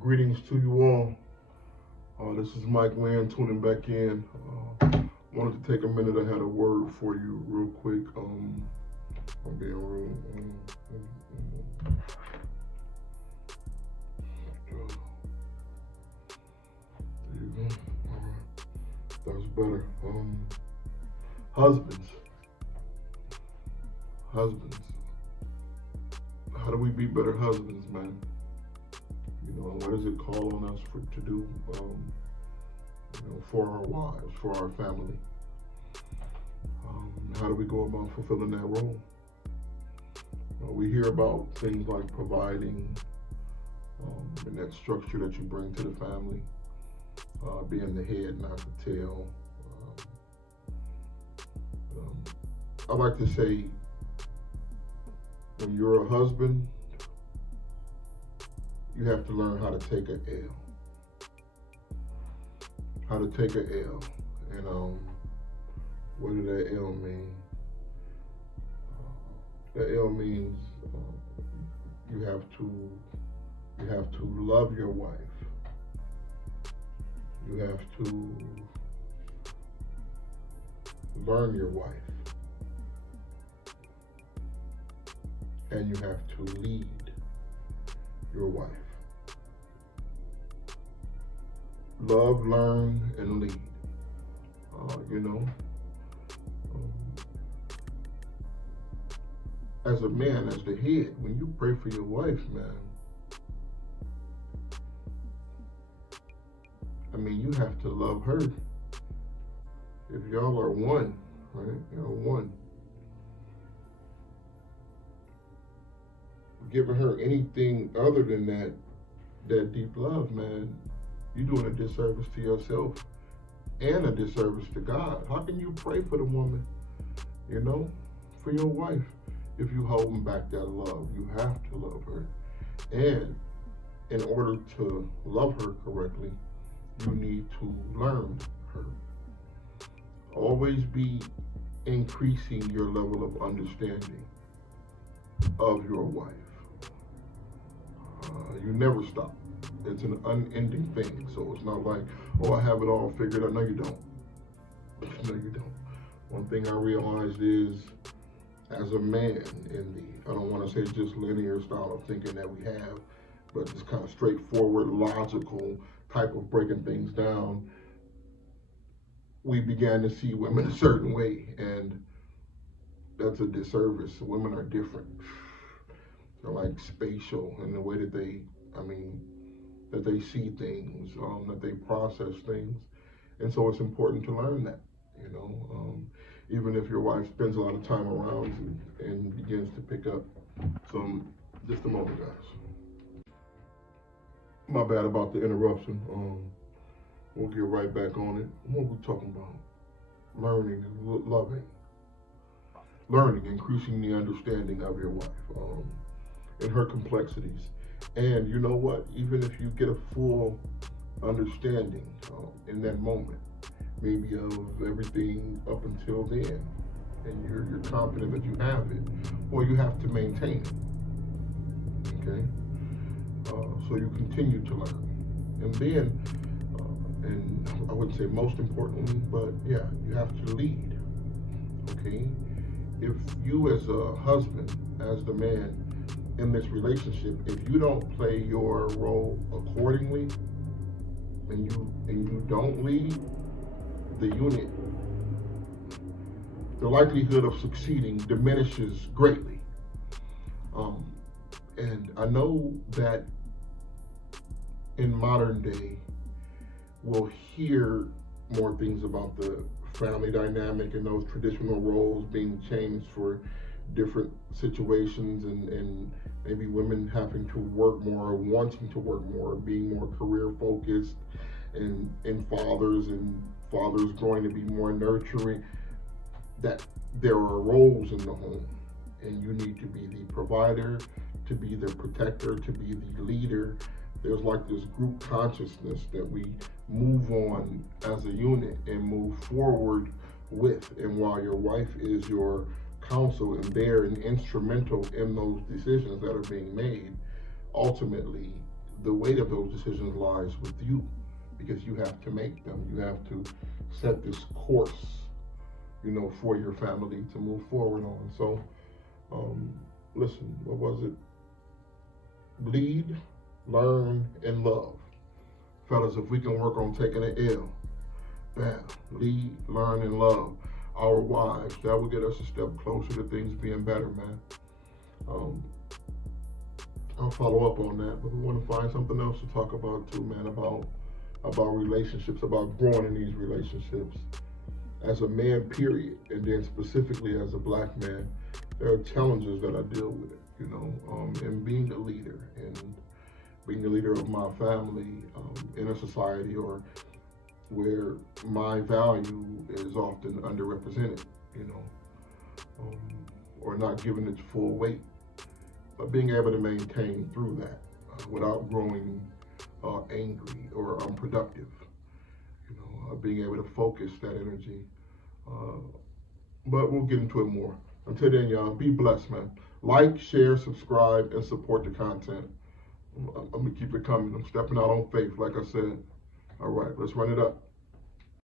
Greetings to you all. This is Mykewin tuning back in. Wanted to take a minute. I had a word for you real quick. I'm being real. There you go. All right. That's better. Husbands. Husbands. How do we be better husbands, man? What does it call on us to do? For our wives, for our family. How do we go about fulfilling that role? We hear about things like providing, and that structure that you bring to the family, being the head, not the tail. I like to say, when you're a husband, you have to learn how to take an L. How to take an L. And what did that L mean? That L means you have to love your wife. You have to learn your wife. And you have to lead your wife. Love, learn, and lead. As a man, as the head, when you pray for your wife, man, you have to love her. If y'all are one, right? One. Giving her anything other than that deep love, man, you're doing a disservice to yourself and a disservice to God. How can you pray for the woman, for your wife, if you holding back that love? You have to love her. And in order to love her correctly, you need to learn her. Always be increasing your level of understanding of your wife. You never stop. It's an unending thing. So it's not like, I have it all figured out. No, you don't. No, you don't. One thing I realized is, as a man, I don't want to say just linear style of thinking that we have, but this kind of straightforward, logical type of breaking things down, we began to see women a certain way, and that's a disservice. Women are different. They're like spatial in the way that they see things, that they process things. And so it's important to learn that, even if your wife spends a lot of time around and begins to pick up some. Just a moment, guys. My bad about the interruption. We'll get right back on it. What are we talking about? Learning, loving. Learning, increasing the understanding of your wife. And her complexities. And you know what? Even if you get a full understanding in that moment, maybe of everything up until then, and you're confident that you have it, well, you have to maintain it. Okay? So you continue to learn. And then, and I wouldn't say most importantly, but yeah, you have to lead. Okay? If you as a husband, as the man, in this relationship, if you don't play your role accordingly, and you don't lead the unit, the likelihood of succeeding diminishes greatly. And I know that in modern day, we'll hear more things about the family dynamic and those traditional roles being changed for different situations, and maybe women having to work more, wanting to work more, being more career focused, and fathers growing to be more nurturing. That there are roles in the home, and you need to be the provider, to be the protector, to be the leader. There's like this group consciousness that we move on as a unit and move forward with. And while your wife is your counsel and they're an instrumental in those decisions that are being made, ultimately the weight of those decisions lies with you, because you have to make them. You have to set this course, for your family to move forward on. So, listen, what was it? Lead, learn, and love. Fellas, if we can work on taking an L, bam, lead, learn, and love our wives, that will get us a step closer to things being better, man. I'll follow up on that, but we want to find something else to talk about too, man, about relationships, about growing in these relationships. As a man, period, and then specifically as a black man, there are challenges that I deal with, in being a leader and being the leader of my family in a society or where my value is often underrepresented, or not given its full weight. But being able to maintain through that without growing angry or unproductive, being able to focus that energy. But we'll get into it more. Until then, y'all, be blessed, man. Like, share, subscribe, and support the content. I'm gonna keep it coming. I'm stepping out on faith, like I said. All right, let's run it up.